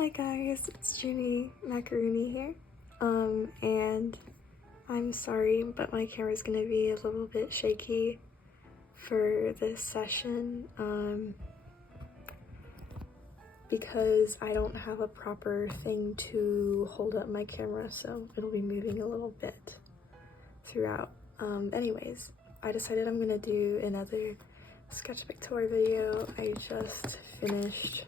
Hi guys, it's Junie Macaroony here, and I'm sorry, but my camera's gonna be a little bit shaky for this session, because I don't have a proper thing to hold up my camera, so it'll be moving a little bit throughout. Anyways, I decided I'm gonna do another sketchbook tour video. I just finished,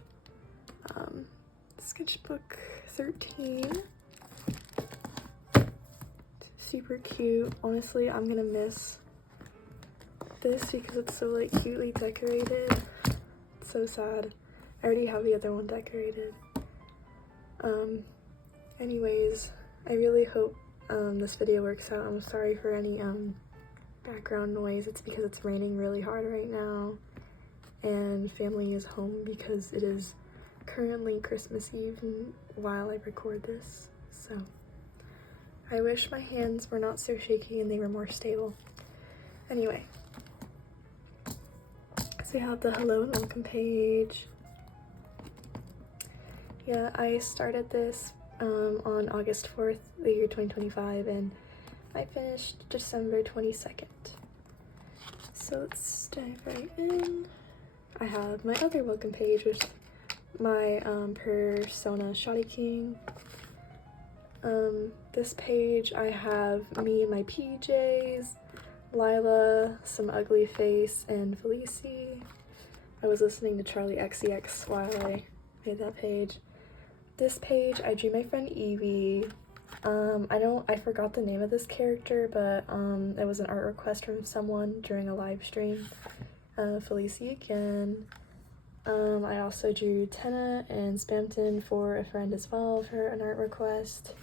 sketchbook 13. Super cute. Honestly, I'm gonna miss this because it's so like cutely decorated. It's so sad. I already have the other one decorated. Anyways, I really hope this video works out. I'm sorry for any background noise. It's because it's raining really hard right now and family is home because it is currently Christmas Eve while I record this, so I wish my hands were not so shaky and they were more stable. Anyway, so we have the hello and welcome page. Yeah, I started this on August 4th, the year 2025, and I finished December 22nd. So let's dive right in. I have my other welcome page, which my persona Shoddy King. This page I have me in my PJs, Lila, some ugly face, and Felicie. I was listening to Charlie XCX while I made that page. This page I drew my friend Evie. I forgot the name of this character, but it was an art request from someone during a live stream. Felicie again. I also drew Tenna and Spamton for a friend as well for an art request.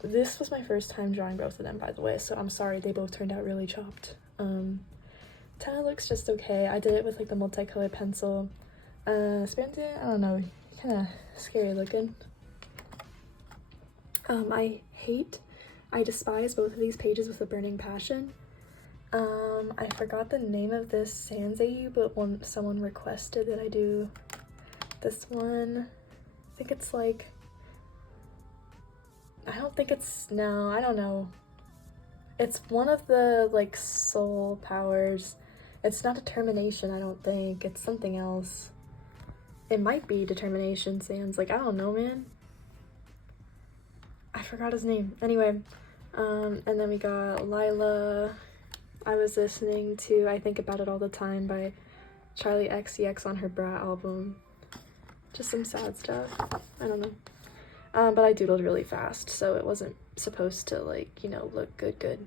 This was my first time drawing both of them, by the way, so I'm sorry, they both turned out really chopped. Tenna looks just okay. I did it with like the multicolored pencil. Spamton, I don't know, kind of scary looking. I despise both of these pages with a burning passion. I forgot the name of this Sansei, but someone requested that I do this one. I think it's like, I don't know. It's one of the like soul powers. It's not determination, I don't think. It's something else. It might be determination sans, like, I don't know, man. I forgot his name. Anyway, and then we got Lila. I was listening to I Think About It All the Time by Charlie XCX on her Brat album. Just some sad stuff. I don't know. But I doodled really fast, so it wasn't supposed to, like, you know, look good.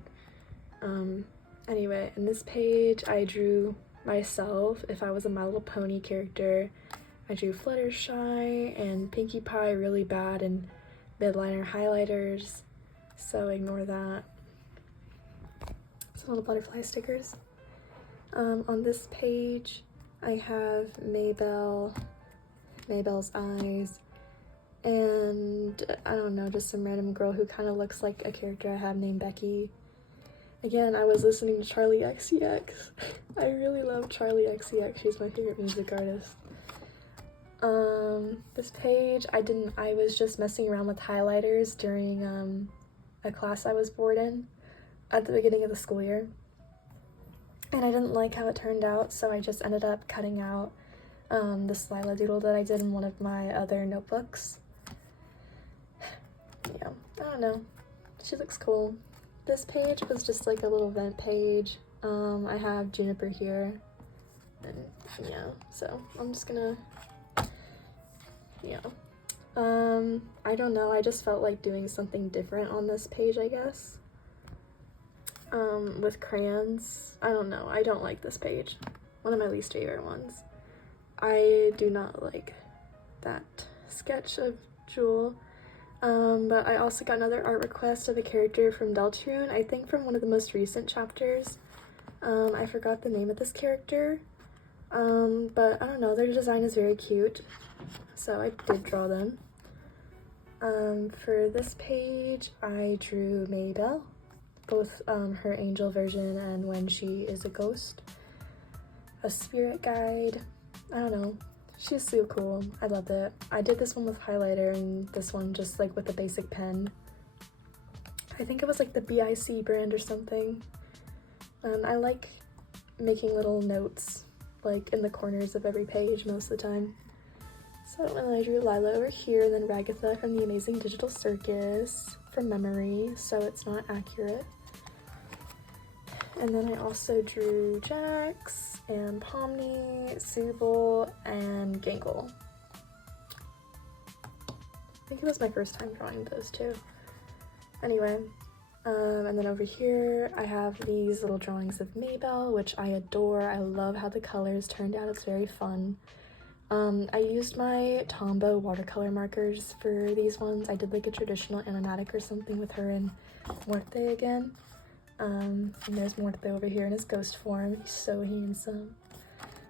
Anyway, in this page, I drew myself. If I was a My Little Pony character, I drew Fluttershy and Pinkie Pie really bad and midliner highlighters, so ignore that. Some little butterfly stickers. On this page, I have Maybelle's eyes, and I don't know, just some random girl who kind of looks like a character I have named Becky. Again, I was listening to Charlie XCX. I really love Charlie XCX. She's my favorite music artist. This page, I was just messing around with highlighters during a class I was bored in at the beginning of the school year, and I didn't like how it turned out, so I just ended up cutting out this Lila doodle that I did in one of my other notebooks. Yeah, I don't know, she looks cool. This page was just like a little vent page. I have Juniper here, and yeah, so I'm just gonna, yeah. I don't know, I just felt like doing something different on this page, I guess. With crayons. I don't know, I don't like this page. One of my least favorite ones. I do not like that sketch of Jewel. But I also got another art request of a character from Deltarune, I think from one of the most recent chapters. I forgot the name of this character. But I don't know, their design is very cute, so I did draw them. For this page, I drew Maybelle, both her angel version and when she is a ghost. A spirit guide, I don't know. She's so cool. I love it. I did this one with highlighter and this one just like with a basic pen. I think it was like the BIC brand or something. I like making little notes like in the corners of every page most of the time. So and then I drew Lila over here, and then Ragatha from the Amazing Digital Circus from memory, so it's not accurate. And then I also drew Jax and Pomni, Subal, and Gangle. I think it was my first time drawing those two. Anyway, and then over here I have these little drawings of Maybelle, which I adore. I love how the colors turned out. It's very fun. I used my Tombow watercolor markers for these ones. I did like a traditional animatic or something with her and Morte again. And there's Morte over here in his ghost form. He's so handsome.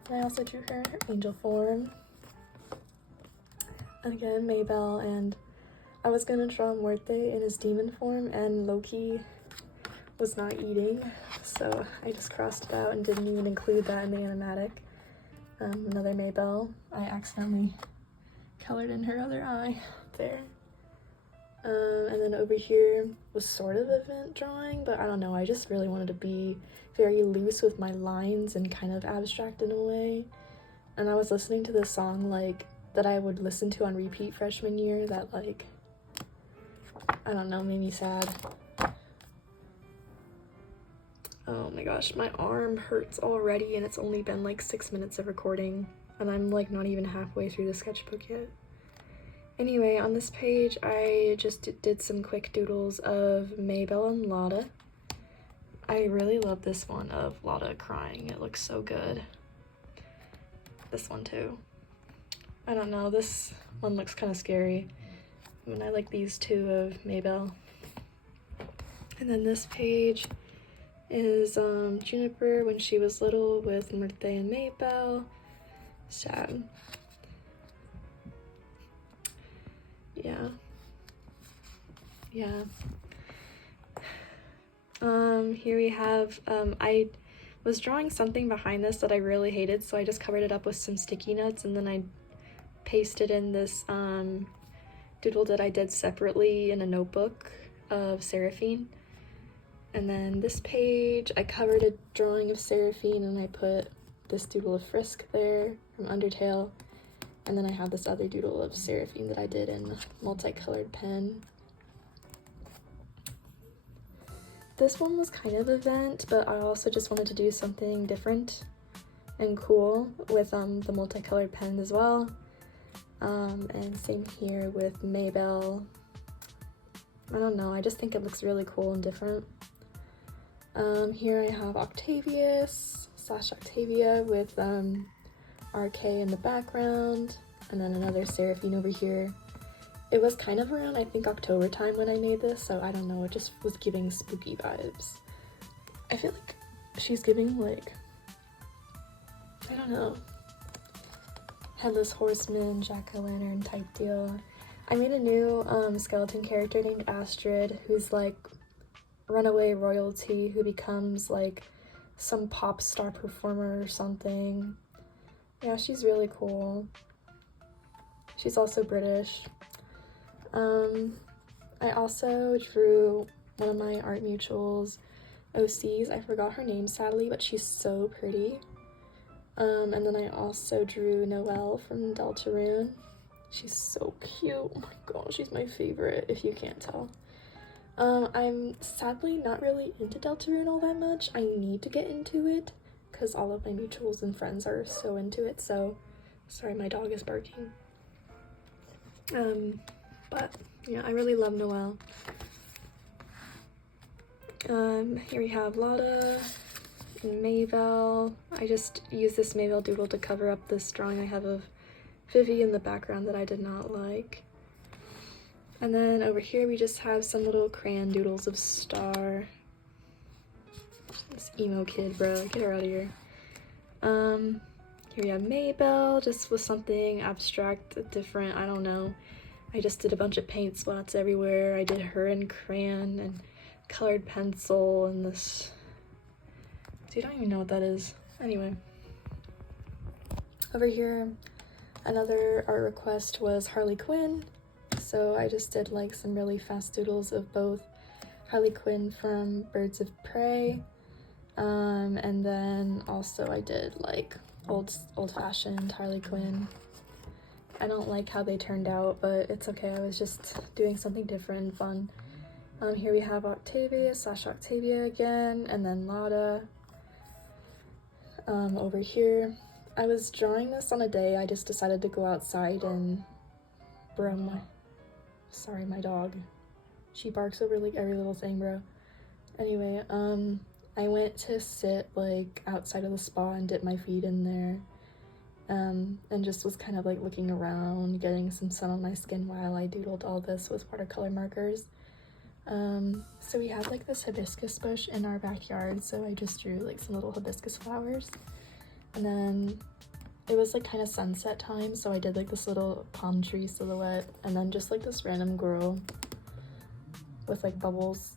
And I also drew her in her angel form. And again, Maybelle, and I was gonna draw Morte in his demon form, and Loki was not eating, so I just crossed it out and didn't even include that in the animatic. Another Maybelle. I accidentally colored in her other eye there. And then over here was sort of event drawing, but I don't know, I just really wanted to be very loose with my lines and kind of abstract in a way. And I was listening to this song like that I would listen to on repeat freshman year that like, I don't know, made me sad. Oh my gosh, my arm hurts already and it's only been like 6 minutes of recording and I'm like not even halfway through the sketchbook yet. Anyway, on this page, I just did some quick doodles of Maybelle and Lotta. I really love this one of Lotta crying. It looks so good. This one too. I don't know, this one looks kind of scary. And I like these two of Maybelle. And then this page is Juniper when she was little with Morte and Maybelle. Sad. Yeah. Here we have, I was drawing something behind this that I really hated, so I just covered it up with some sticky notes, and then I pasted in this doodle that I did separately in a notebook of Seraphine. And then this page, I covered a drawing of Seraphine and I put this doodle of Frisk there from Undertale. And then I have this other doodle of Seraphine that I did in multicolored pen. This one was kind of event, but I also just wanted to do something different and cool with the multicolored pen as well. And same here with Maybelle. I don't know, I just think it looks really cool and different. Here I have Octavius / Octavia with RK in the background, and then another Seraphine over here. It was kind of around, I think, October time when I made this, so I don't know, it just was giving spooky vibes. I feel like she's giving, like, I don't know, Headless Horseman, Jack-o'-lantern type deal. I made a new skeleton character named Astrid, who's like runaway royalty who becomes like some pop star performer or something. Yeah, she's really cool. She's also British. I also drew one of my Art Mutual's OCs. I forgot her name sadly, but she's so pretty. And then I also drew Noelle from Deltarune. She's so cute. Oh my gosh, she's my favorite, if you can't tell. I'm sadly not really into Deltarune all that much. I need to get into it because all of my mutuals and friends are so into it, so sorry, my dog is barking. But yeah, I really love Noelle. Here we have Lotta and Maybelle. I just used this Maybelle doodle to cover up this drawing I have of Vivi in the background that I did not like. And then over here we just have some little crayon doodles of Star. This emo kid, bro, get her out of here. Here we have Maybelle, just with something abstract, different, I don't know. I just did a bunch of paint spots everywhere. I did her in crayon and colored pencil and this, dude, I don't even know what that is. Anyway, over here Another art request was Harley Quinn, so I just did like some really fast doodles of both Harley Quinn from Birds of Prey, and then also I did like old-fashioned Harley Quinn. I don't like how they turned out, but it's okay. I was just doing something different and fun. Here we have Octavia again, and then Lotta. Over here, I was drawing this on a day I just decided to go outside and sorry, my dog. She barks over like every little thing, bro. Anyway, I went to sit like outside of the spa and dip my feet in there. And just was kind of like looking around, getting some sun on my skin while I doodled all this with watercolor markers. So we have like this hibiscus bush in our backyard, so I just drew like some little hibiscus flowers. And then it was like kind of sunset time, so I did like this little palm tree silhouette, and then just like this random girl with like bubbles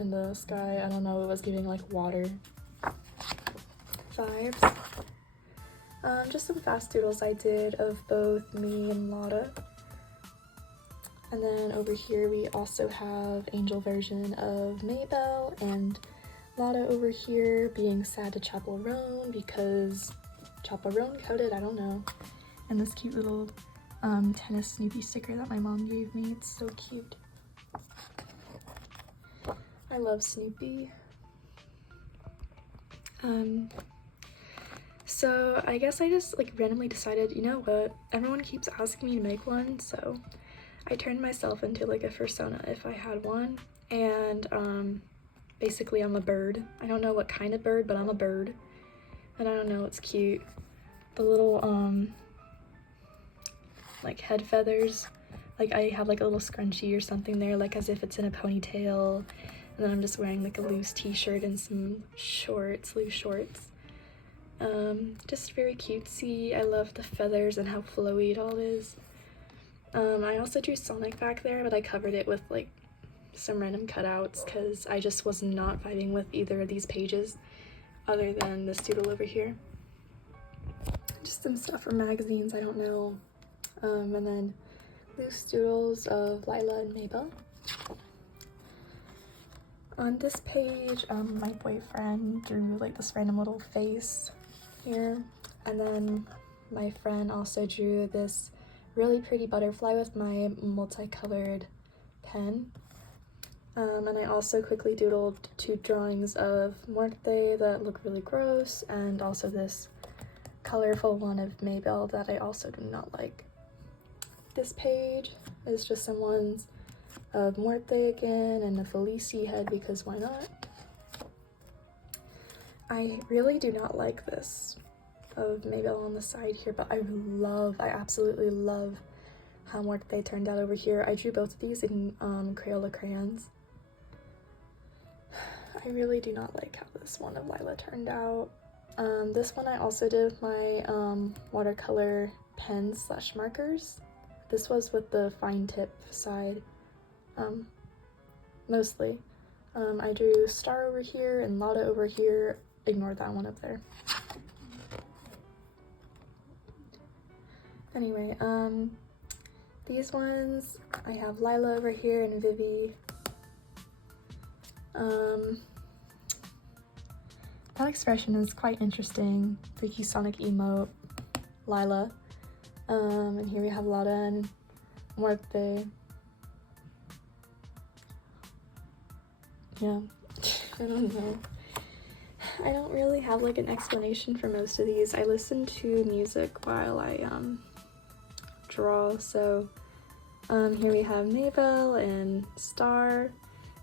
in the sky. I don't know, it was giving like water vibes. Just some fast doodles I did of both me and Lotta. And then over here we also have angel version of Maybelle, and Lotta over here being sad to Chaperone because Chaperone coded, I don't know. And this cute little tennis Snoopy sticker that my mom gave me, it's so cute. I love Snoopy. So I guess I just like randomly decided, you know what, everyone keeps asking me to make one, so I turned myself into like a fursona if I had one. And basically I'm a bird. I don't know what kind of bird, but I'm a bird. And I don't know, it's cute. The little like head feathers, like I have like a little scrunchie or something there, like as if it's in a ponytail. And then I'm just wearing like a loose t-shirt and some shorts, loose shorts. Just very cutesy. I love the feathers and how flowy it all is. I also drew Sonic back there, but I covered it with like some random cutouts because I just was not vibing with either of these pages other than this doodle over here. Just some stuff from magazines, I don't know. And then loose doodles of Lila and Mabel. On this page, my boyfriend drew like this random little face here, and then my friend also drew this really pretty butterfly with my multicolored pen. And I also quickly doodled two drawings of Muerte that look really gross, and also this colorful one of Maybelle that I also do not like. This page is just some ones of Muerte again and the Felici head because why not? I really do not like this of Maybelle on the side here, but I absolutely love how Muerte turned out over here. I drew both of these in Crayola crayons. I really do not like how this one of Lila turned out. This one I also did with my watercolor pens / markers. This was with the fine tip side. Mostly. I drew Star over here and Lotta over here. Ignore that one up there. Anyway, these ones, I have Lila over here and Vivi. That expression is quite interesting. Freaky Sonic emote, Lila. And here we have Lotta and Muerte. Yeah, I don't know. I don't really have like an explanation for most of these. I listen to music while I draw, so here we have Maybelle and Star.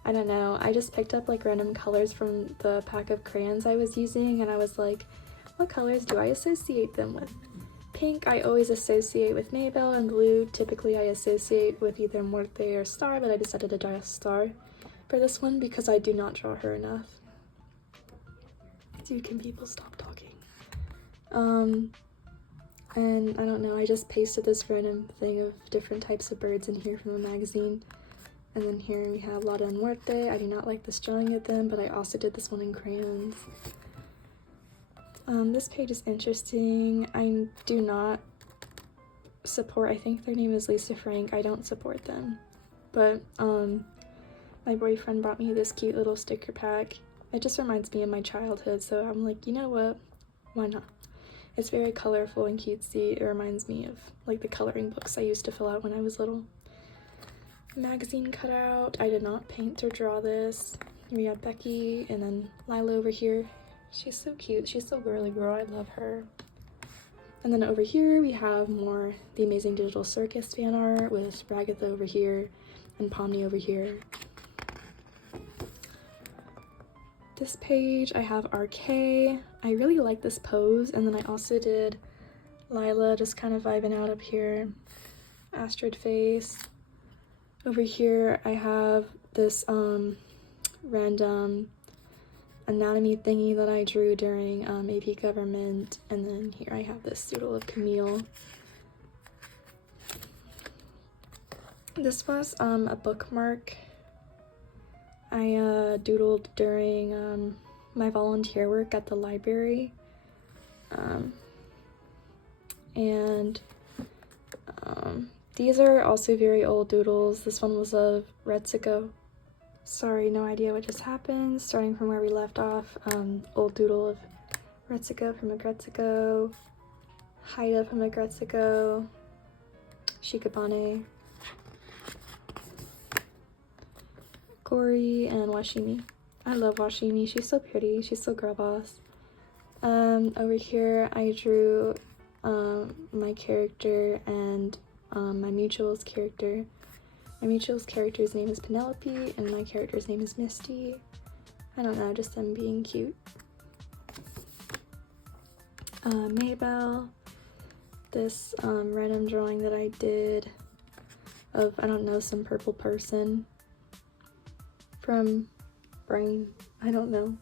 I don't know, I just picked up like random colors from the pack of crayons I was using, and I was like, what colors do I associate them with? Pink I always associate with Maybelle, and blue typically I associate with either Muerte or Star, but I decided to draw Star for this one because I do not draw her enough. Dude, can people stop talking? And I don't know, I just pasted this random thing of different types of birds in here from a magazine. And then here we have Lotta and Muerte. I do not like this drawing of them, but I also did this one in crayons. This page is interesting. I do not support, I think their name is Lisa Frank. I don't support them. But my boyfriend bought me this cute little sticker pack. It just reminds me of my childhood, so I'm like, you know what? Why not? It's very colorful and cutesy. It reminds me of like the coloring books I used to fill out when I was little. Magazine cutout. I did not paint or draw this. Here we have Becky and then Lila over here. She's so cute. She's so girly girl. I love her. And then over here we have more The Amazing Digital Circus fan art with Ragatha over here and Pomni over here. This page I have RK. I really like this pose, and then I also did Lila just kind of vibing out up here. Astrid face. Over here I have this random anatomy thingy that I drew during AP Government, and then here I have this doodle of Camille. This was a bookmark I doodled during my volunteer work at the library, and these are also very old doodles. This one was of Retzico. Sorry, no idea what just happened. Starting from where we left off, old doodle of Retzico from Agretzico, Haida from Agretzico, Shikabane, Gori, and Washimi. I love Washimi. She's so pretty. She's so girl boss. Over here I drew my character and my mutual's character. My mutual's character's name is Penelope, and my character's name is Misty. I don't know, just them being cute. Maybell. This random drawing that I did of, I don't know, some purple person from Brain, I don't know,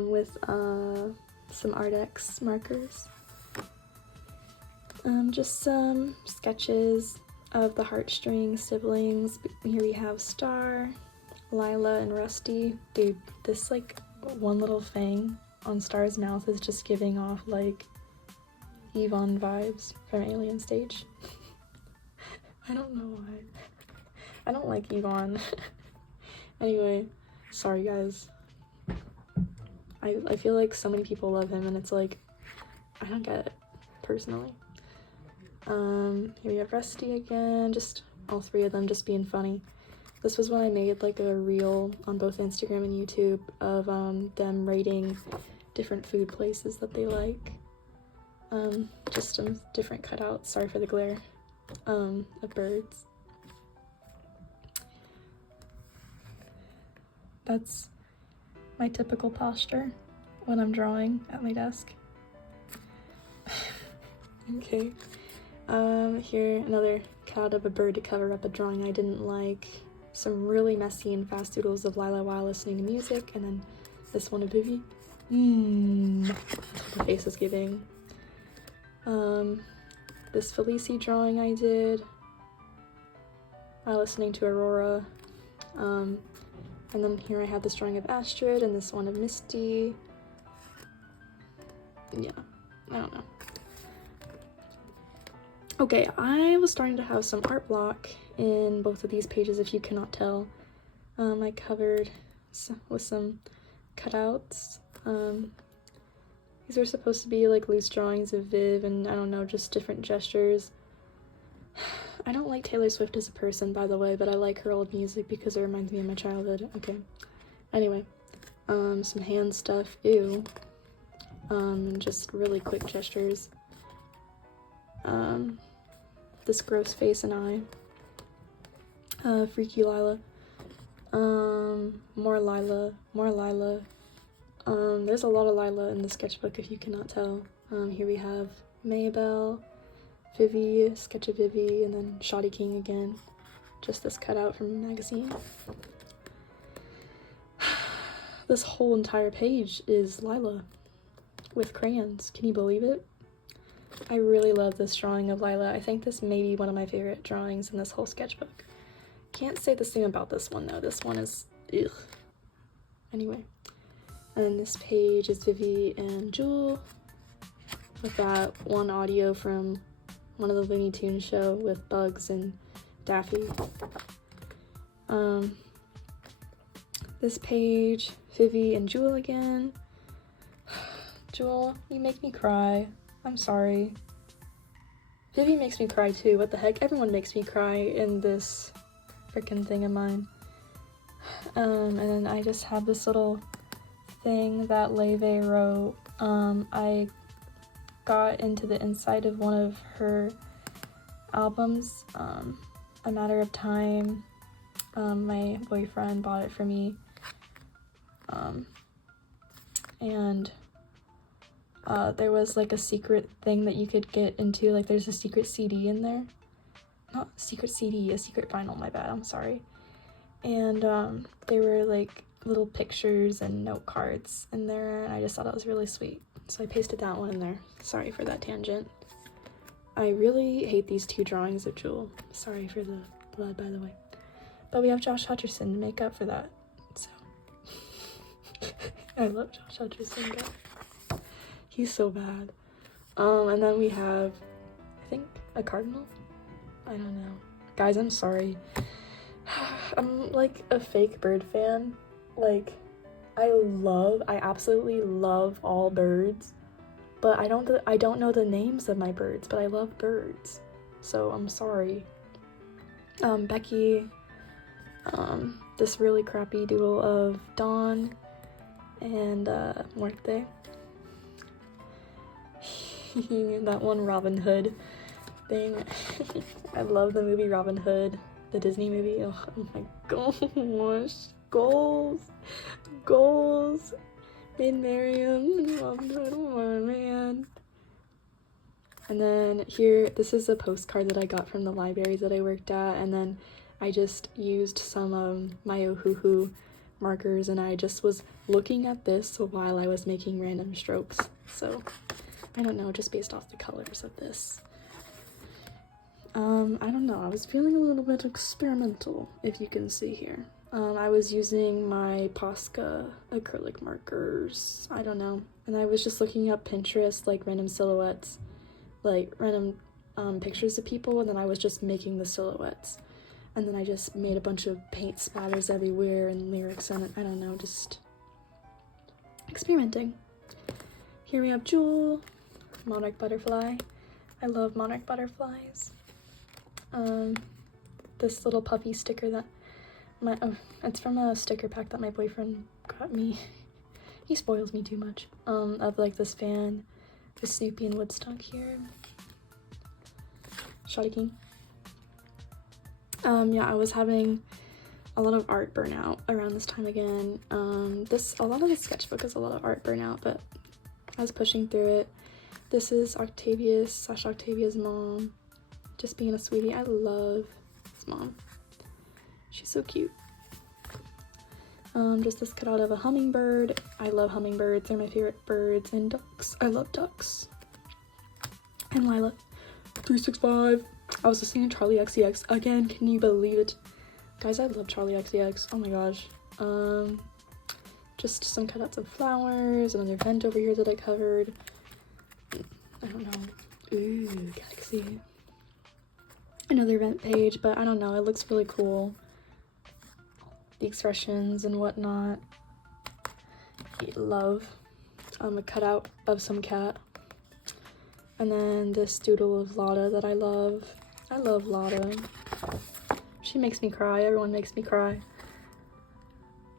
with some Artex markers. Just some sketches of the heartstring siblings. Here we have Star, Lila, and Rusty. Dude, this like one little fang on Star's mouth is just giving off like Yvonne vibes from Alien Stage. I don't know why. I don't like Yvonne. Anyway, sorry guys. I feel like so many people love him, and it's like, I don't get it, personally. Here we have Rusty again, just all three of them just being funny. This was when I made like a reel on both Instagram and YouTube of them rating different food places that they like. Just some different cutouts, sorry for the glare, of birds. That's my typical posture when I'm drawing at my desk. Okay. Here, another cutout of a bird to cover up a drawing I didn't like. Some really messy and fast doodles of Lila while listening to music, and then this one of Vivi. The face is giving. This Felicie drawing I did while listening to Aurora. And then here I have this drawing of Astrid and this one of Misty. Yeah, I don't know. Okay, I was starting to have some art block in both of these pages, if you cannot tell. I covered with some cutouts. These are supposed to be like loose drawings of Viv and I don't know, just different gestures. I don't like Taylor Swift as a person, by the way, but I like her old music because it reminds me of my childhood. Okay. Anyway, some hand stuff, ew. Just really quick gestures. This gross face and eye. Freaky Lila. More Lila. There's a lot of Lila in the sketchbook if you cannot tell. Here we have Maybell, Vivi, sketch of Vivi, and then Shoddy King again. Just this cutout from a magazine. This whole entire page is Lila with crayons. Can you believe it? I really love this drawing of Lila. I think this may be one of my favorite drawings in this whole sketchbook. Can't say the same about this one though. This one is ugh. Anyway, and then this page is Vivi and Jewel with that one audio from one of the Looney Tunes show with Bugs and Daffy. This page, Vivi and Jewel again. Jewel, you make me cry. I'm sorry. Vivi makes me cry too. What the heck? Everyone makes me cry in this frickin' thing of mine. And then I just have this little thing that Leve wrote. I got into the inside of one of her albums, A Matter of Time. My boyfriend bought it for me. And there was like a secret thing that you could get into, like there's a secret CD in there. Not secret CD, a secret vinyl, my bad, I'm sorry. And there were like little pictures and note cards in there, and I just thought it was really sweet. So I pasted that one in there. Sorry for that tangent. I really hate these two drawings of Jewel. Sorry for the blood, by the way. But we have Josh Hutcherson to make up for that, so. I love Josh Hutcherson, guys. He's so bad. And then we have, I think, a cardinal? I don't know. Guys, I'm sorry. I'm like a fake bird fan. Like, I absolutely love all birds. But I don't know the names of my birds, but I love birds. So I'm sorry. Becky, this really crappy doodle of Dawn and Muerte. That one Robin Hood thing. I love the movie Robin Hood, the Disney movie. Oh my gosh. Goals. Mid-Mariam. Oh man. And then here, this is a postcard that I got from the libraries that I worked at, and then I just used some my Ohuhu markers, and I just was looking at this while I was making random strokes. So, I don't know, just based off the colors of this. I don't know, I was feeling a little bit experimental, if you can see here. I was using my Posca acrylic markers, I don't know, and I was just looking up Pinterest, like random silhouettes, like random pictures of people, and then I was just making the silhouettes. And then I just made a bunch of paint splatters everywhere and lyrics on it, I don't know, just experimenting. Here we have Jewel, monarch butterfly. I love monarch butterflies. This little puffy sticker that it's from a sticker pack that my boyfriend got me. He spoils me too much. Of like this fan with Snoopy and Woodstock here. Shotty King. Yeah, I was having a lot of art burnout around this time again. A lot of the sketchbook is a lot of art burnout, but I was pushing through it. This is Octavia's mom, just being a sweetie. I love his mom. She's so cute. Just this cutout of a hummingbird. I love hummingbirds, they're my favorite birds, and ducks. I love ducks. And Lila. 365. I was listening to Charlie XCX again, can you believe it? Guys, I love Charlie XCX, oh my gosh. Just some cutouts of flowers, another vent over here that I covered. I don't know. Ooh, galaxy. Another vent page, but I don't know, it looks really cool. The expressions and whatnot. Love. A cutout of some cat. And then this doodle of Lotta that I love. I love Lotta. She makes me cry. Everyone makes me cry.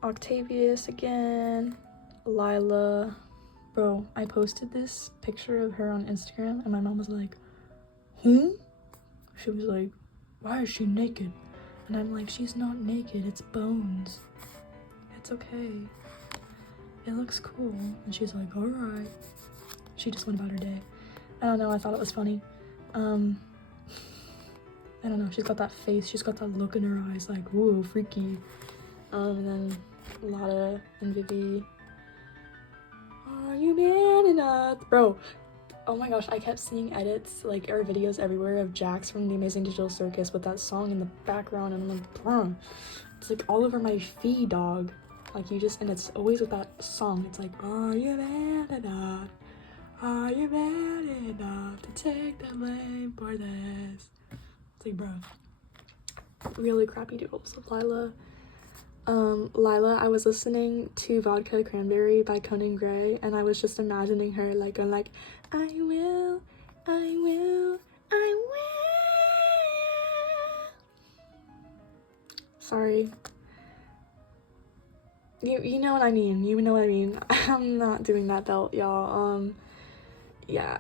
Octavius again. Lila. Bro, I posted this picture of her on Instagram and my mom was like, who? She was like, why is she naked? And I'm like, she's not naked, it's bones. It's okay. It looks cool. And she's like, alright. She just went about her day. I don't know, I thought it was funny. I don't know, she's got that face, she's got that look in her eyes, like, whoa, freaky. And then Lotta and Vivi. Are you man enough? Bro, oh my gosh, I kept seeing edits, like, or videos everywhere of Jax from The Amazing Digital Circus with that song in the background, and I'm like, bruh, it's like all over my feed, dog. Like, and it's always with that song, it's like, are you man enough? Are you man enough to take the blame for this? It's like, bro. Really crappy doodles of Lila. Lila, I was listening to Vodka Cranberry by Conan Gray, and I was just imagining her like going like, I will. Sorry. You know what I mean. You know what I mean. I'm not doing that belt, y'all. Yeah.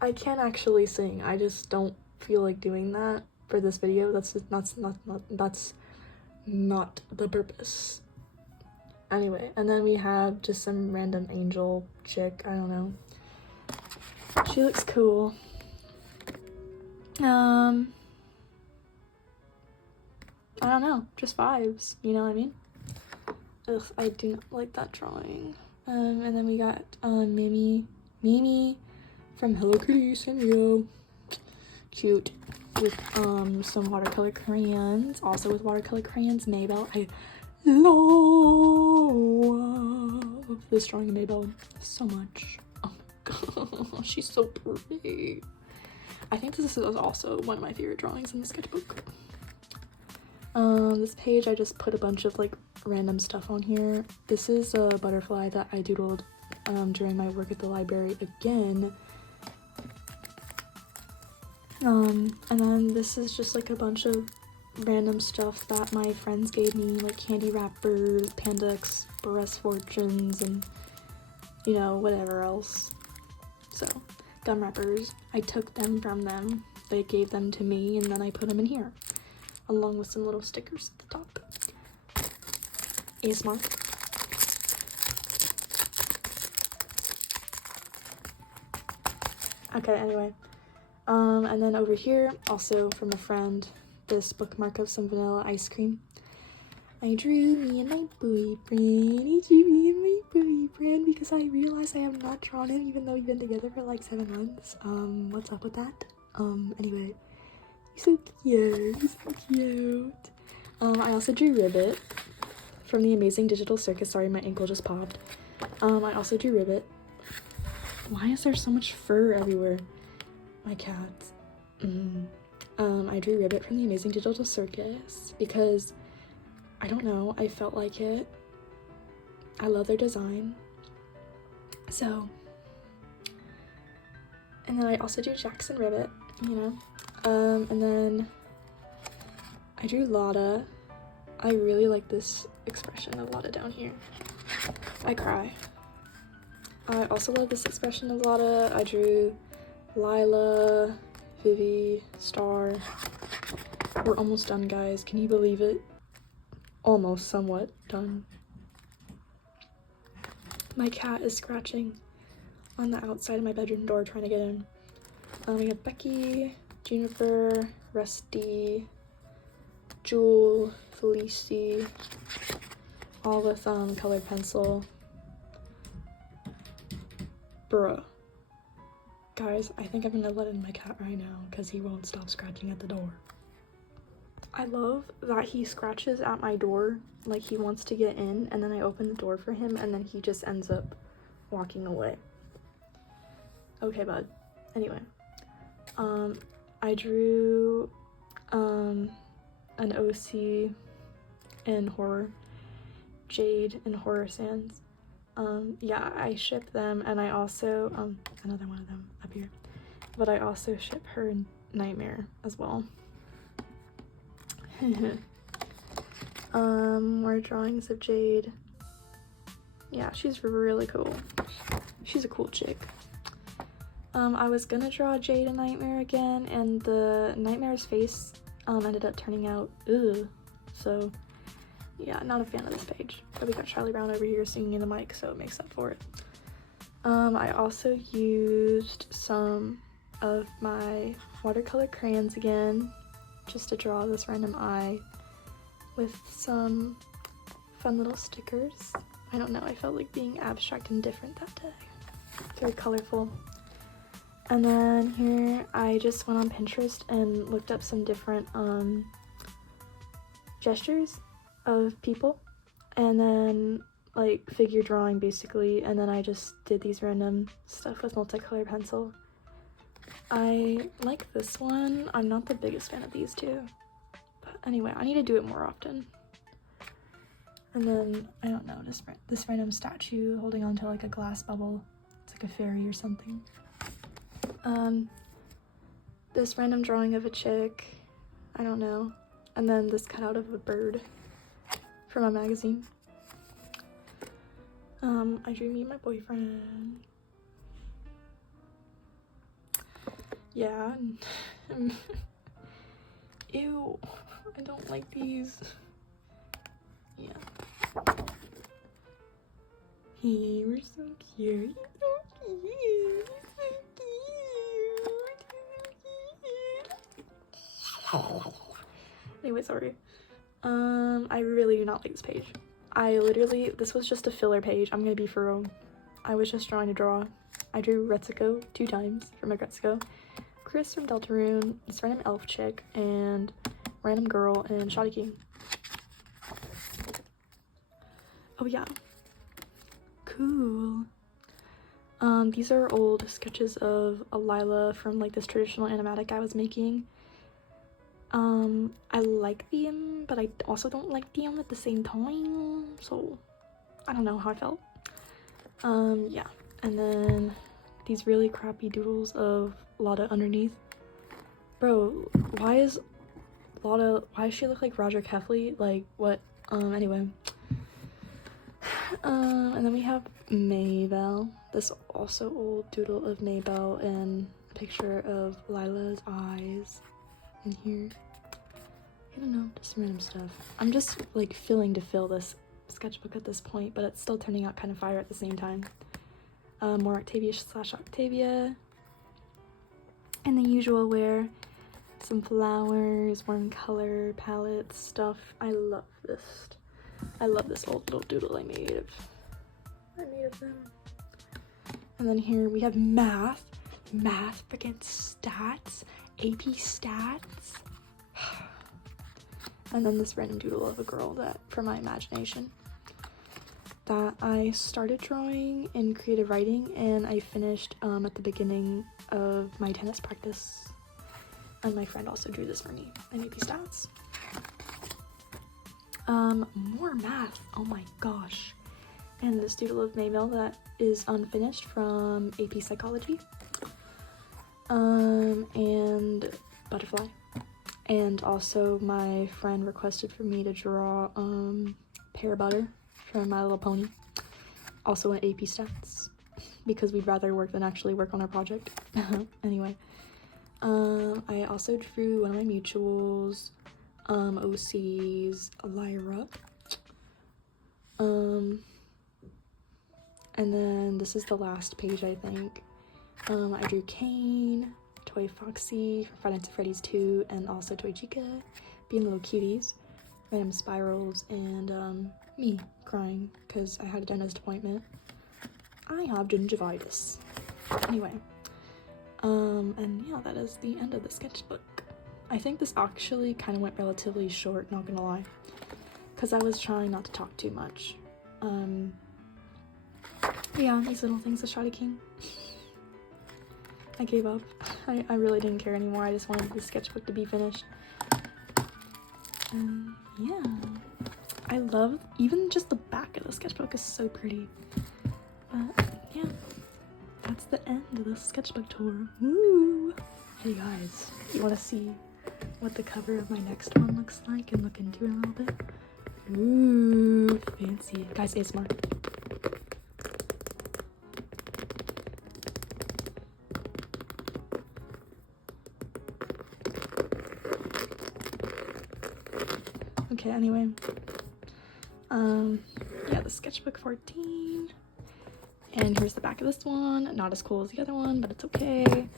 I can actually sing. I just don't feel like doing that for this video. That's not the purpose. Anyway, and then we have just some random angel chick. I don't know. She looks cool. I don't know, just vibes, you know what I mean? Ugh, I do not like that drawing. And then we got Mimi from Hello Kitty Sanrio. Cute. With some watercolor crayons. Also with watercolor crayons, Maybell. I love this drawing of Maybell so much. Oh my god, she's so pretty. I think this is also one of my favorite drawings in the sketchbook. This page I just put a bunch of like random stuff on here. This is a butterfly that I doodled during my work at the library again. And then this is just like a bunch of random stuff that my friends gave me, like candy wrappers, Panda Express fortunes, and you know, whatever else. So, gum wrappers, I took them from them. They gave them to me, and then I put them in here, along with some little stickers at the top. ASMR. Okay, anyway. And then over here, also from a friend, this bookmark of some vanilla ice cream. I drew me and my boyfriend. I drew me and my boyfriend because I realized I have not drawn him even though we've been together for like 7 months. What's up with that? Anyway. He's so cute. He's so cute. I also drew Ribbit from the Amazing Digital Circus. Sorry, my ankle just popped. I also drew Ribbit. Why is there so much fur everywhere? My cats. I drew Ribbit from the Amazing Digital Circus because, I don't know, I felt like it. I love their design. So, and then I also drew Jackson Ribbit, you know. And then I drew Lotta. I really like this expression of Lotta down here. I cry. I also love this expression of Lotta. I drew Lila, Vivi, Star. We're almost done, guys. Can you believe it? Almost, somewhat done. My cat is scratching on the outside of my bedroom door trying to get in. We have Becky, Juniper, Rusty, Jewel, Felicie, all with colored pencil. Bruh. Guys, I think I'm gonna let in my cat right now because he won't stop scratching at the door. I love that he scratches at my door like he wants to get in, and then I open the door for him and then he just ends up walking away. Okay, bud. Anyway, I drew an OC in horror, Jade in Horror Sands. Yeah, I ship them, and I also, another one of them up here, but I also ship her in Nightmare as well. More drawings of Jade. Yeah, she's really cool. She's a cool chick. I was gonna draw Jade in Nightmare again, and the Nightmare's face, ended up turning out, ugh, so yeah, not a fan of this page. But we got Charlie Brown over here singing in the mic, so it makes up for it. I also used some of my watercolor crayons again, just to draw this random eye with some fun little stickers. I don't know, I felt like being abstract and different that day. Very colorful. And then here, I just went on Pinterest and looked up some different gestures of people, and then like figure drawing basically, and then I just did these random stuff with multicolor pencil. I like this one. I'm not the biggest fan of these two, but anyway, I need to do it more often. And then I don't know, just this random statue holding onto like a glass bubble. It's like a fairy or something. This random drawing of a chick, I don't know, and then this cutout of a bird from a magazine. I drew me and my boyfriend. Yeah. Ew, I don't like these. Yeah. He was so cute. He's so cute. He's so cute. Anyway, sorry. I really do not like this page. This was just a filler page. I'm gonna be for real. I was just trying to draw. I drew Retsuko 2 times from Retsuko, Chris from Deltarune, this random elf chick, and random girl in Shoddy King. Oh yeah. Cool. These are old sketches of a Lila from like this traditional animatic I was making. I like them, but I also don't like them at the same time, so I don't know how I felt. Yeah, and then these really crappy doodles of Lotta underneath. Bro, why does she look like Roger Kefley? Like, what? Anyway. And then we have Maybelle, this also old doodle of Maybelle, and a picture of Lila's eyes in here. I don't know, just random stuff. I'm just like filling to fill this sketchbook at this point, but it's still turning out kind of fire at the same time. More Octavia/Octavia, and the usual wear, some flowers, warm color palette stuff. I love this old little doodle I made of them. And then here we have math, freaking stats, AP stats. And then this random doodle of a girl that, from my imagination, that I started drawing in creative writing, and I finished at the beginning of my tennis practice. And my friend also drew this for me in AP stats. More math, oh my gosh. And this doodle of Maybelle that is unfinished from AP Psychology. And butterfly. And also my friend requested for me to draw pear butter from My Little Pony. Also in AP Stats. Because we'd rather work than actually work on our project. Anyway. I also drew one of my mutuals. OC's Lyra. And then this is the last page, I think. I drew Kane, Toy Foxy from Five Nights at Freddy's 2, and also Toy Chica being little cuties, random spirals, and me crying because I had a dentist appointment. I have gingivitis. Anyway, and yeah, that is the end of the sketchbook. I think this actually kind of went relatively short, not gonna lie, because I was trying not to talk too much. Yeah, these little things of Shoddy King. I gave up. I really didn't care anymore. I just wanted the sketchbook to be finished. Yeah. I love, even just the back of the sketchbook is so pretty. But yeah, that's the end of the sketchbook tour. Woo! Hey guys, you want to see what the cover of my next one looks like and look into it a little bit? Ooh, fancy. Guys, ASMR. Okay, anyway. Yeah, the sketchbook 14. And here's the back of this one. Not as cool as the other one, but it's okay.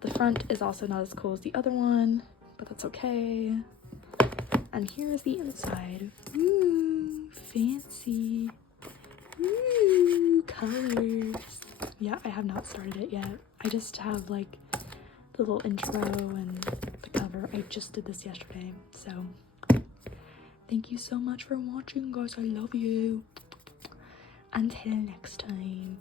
The front is also not as cool as the other one, but that's okay. And here's the inside. Ooh, fancy. Ooh, colors. Yeah, I have not started it yet. I just have like the little intro and the cover. I just did this yesterday, so thank you so much for watching, guys. I love you. Until next time.